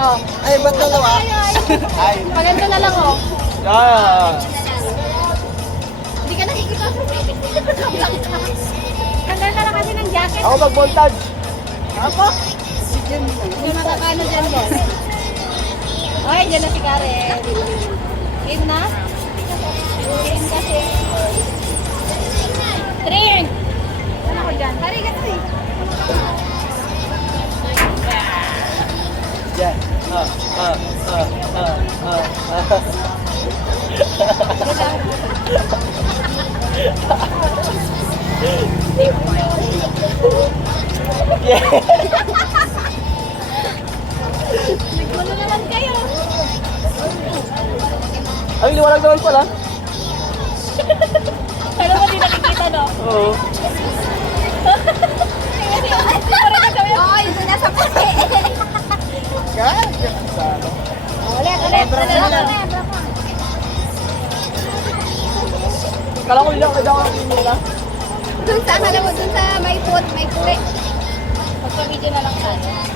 Oh. Ay, ba't dalawa? Ay. Maganda na lang, oh. Hindi ka nakikita. Tanggal na lang kasi ng jacket. Ako mag-voltage. Ako? Hindi makakano dyan, boss. Ay, dyan na si Karen. In na? In kasi. Drink! Saan ako dyan? Pari ka to eh. Yan. Nagkulo naman kayo. Ay, liwanag naman pala. Pero mo di nakikita, no? Oo. Oo, yun na sa pati. Ulit. Kala ko lang, kaya ako nila. Dun sa, alam mo, dun sa may foot, may puri. Magpa-video na lang tayo.